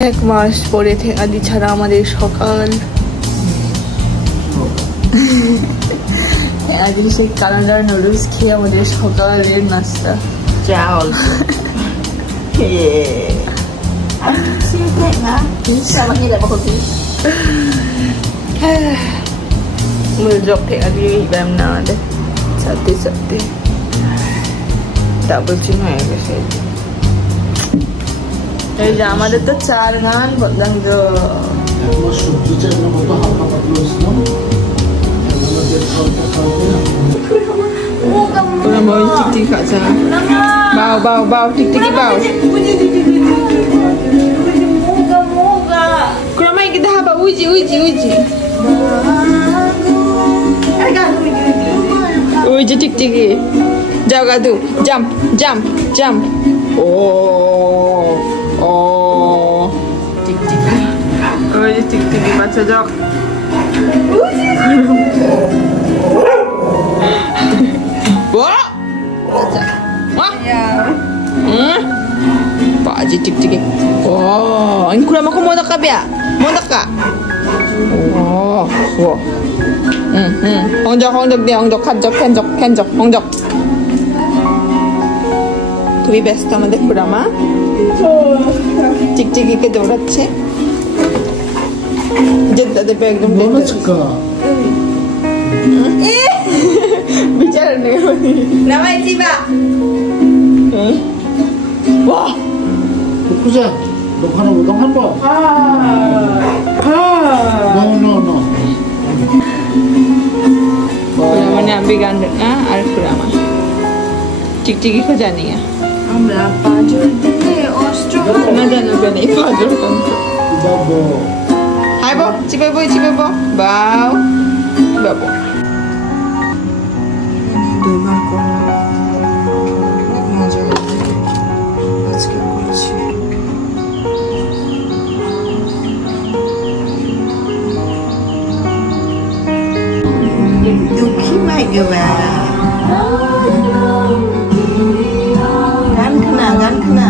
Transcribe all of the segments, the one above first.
এক মাস পরে আদি ছাড়া আমাদের সকাল আদি সেই কানাডার নুডলস খেয়ে আমাদের সকালের নাস্তা চাল siêu thiệt hả? Sao mà như là một tí mưa dọc thì aদি ibam na de sate sate double chin হয়ে গেছে এই যে আমাদের তো 4 গান বদলাং যে সবজি চাইলে মতো হালকা পাতলা ইসলাম Una mau tik tik aja. Bau tik tik bau. Kurang kita haba uji. Uji tik tik. Jauh gadu, jump. Oh. Tik tik. Uji tik tik baca jok. Wah, wah, Pak Haji tik. Oh, ini kurang aku mau nak ya? Mau nak kak? Oh, wow. Hongjok deh, hongjok, kenjok, hongjok. খুবই ব্যস্ত আমাদের পুরামা টিকটিকিকে দৌড়াচ্ছে যেতে দেবে একদম bicara dengan Nama Ciba wah kukuja dokhan po no kurama ne ambil gandeng আর kurama টিকটিকি को জানি আমরা পাঁচজন থেকে অষ্টম না জানো কেন এই পাঁচজন babo হাই বো চিপে বো বাও বাবু দুইবার করলাম অনেক মজা লাগে আজকে করছি দুঃখী মাইকে বেড়া গান খানা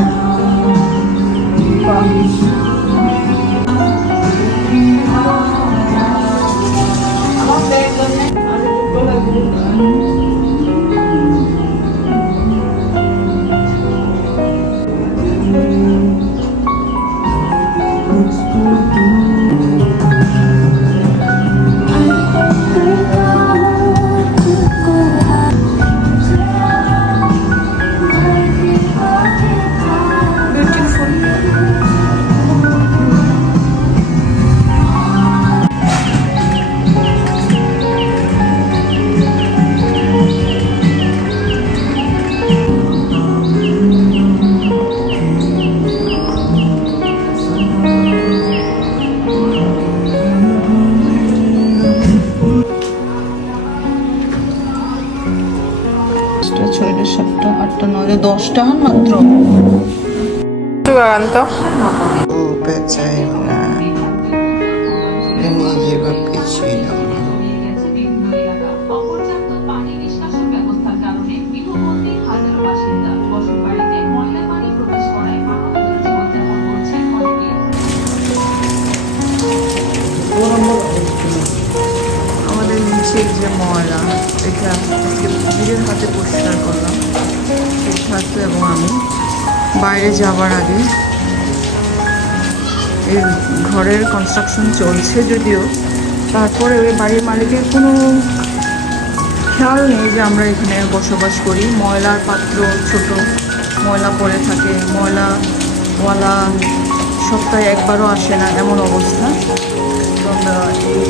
দশটা মাত্র তো চাই না নিজে কিছুই না আমাদের নিচের যে ময়লা এটা নিজের হাতে পরিষ্কার করলাম সিদ্ধার্থ এবং আমি বাইরে যাবার আগে এই ঘরের কনস্ট্রাকশন চলছে যদিও তারপরে ওই বাড়ির মালিকের কোনো খেয়াল নেই যে আমরা এখানে বসবাস করি ময়লার পাত্র ছোট ময়লা পড়ে থাকে ময়লাওয়ালা সপ্তাহে একবারও আসে না এমন অবস্থা তো আমরা এই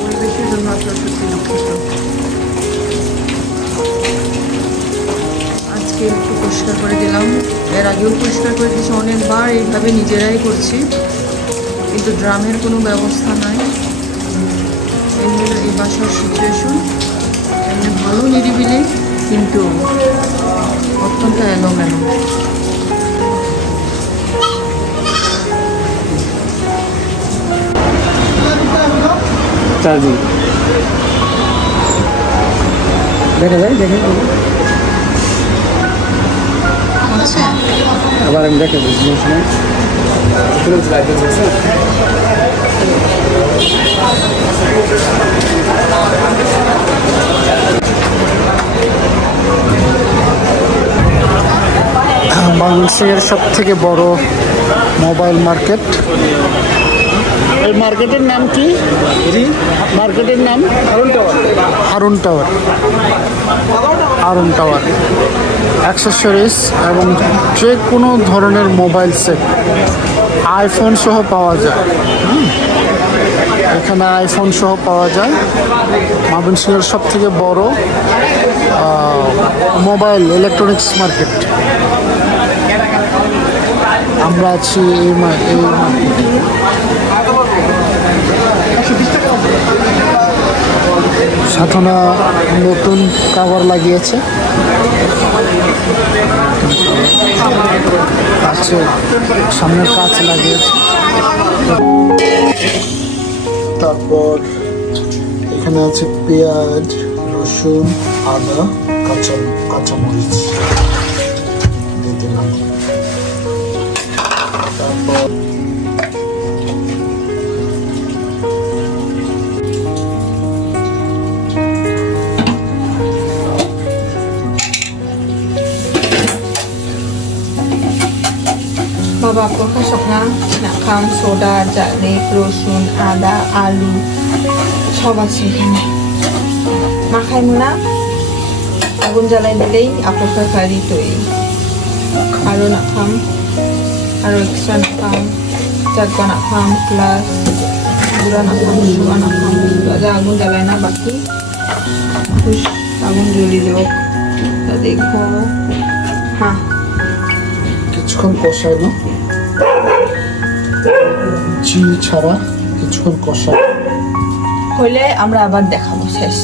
পরিবেশের জন্য আসলে সত্যি দুঃখিত আজকে একটু পরিষ্কার করে দিলাম এর আগেও পরিষ্কার করে দিয়েছি অনেকবার এইভাবে নিজেরাই করছি কিন্তু ড্রামের কোনো ব্যবস্থা নাই এমনি এই বাসার সিচুয়েশন এমনি ভালো নিরিবিলি কিন্তু অত্যন্ত এলোমেলো চার্জিং দেখা যায় আবার আমি দেখা দিচ্ছি বাংলাদেশের সব থেকে বড় মোবাইল মার্কেট। এই মার্কেটের নাম কি? মার্কেটের নাম Harun tower. Harun tower accessories এবং যে কোনো ধরনের মোবাইল সেট আইফোন সহ পাওয়া যায়। এখানে আইফোন সহ পাওয়া যায়। ময়মনসিংহের সব থেকে বড় মোবাইল ইলেকট্রনিক্স মার্কেট। আমরা আছি এই মার্কেটে। সাধনা নতুন কাভার লাগিয়েছে, কাছে সামনের কাজ লাগিয়েছে। তারপর এখানে আছে পেঁয়াজ, রসুন, আদা, কাঁচামরিচ দিয়ে দিলাম। তারপর Baba ko pasok na nakam soda, garlic, রসুন, আদা, আলু সব আছে এখানে। মাখাই মুনা আগুন জ্বালাই দিলেই আপনার তরকারি তৈরি। আরও নাখাম, আরও এক্সট্রা নাখাম, চারটা নাখাম প্লাস গুঁড়া নাখাম, শুকা নাখাম। রাজা আগুন জ্বালায় না বাকি আগুন জ্বলি দেব। তা দেখো হ্যাঁ কিছুক্ষণ কষাই না, চিনি ছাড়া কিছুক্ষণ কষাই হইলে আমরা আবার দেখাবো শেষ।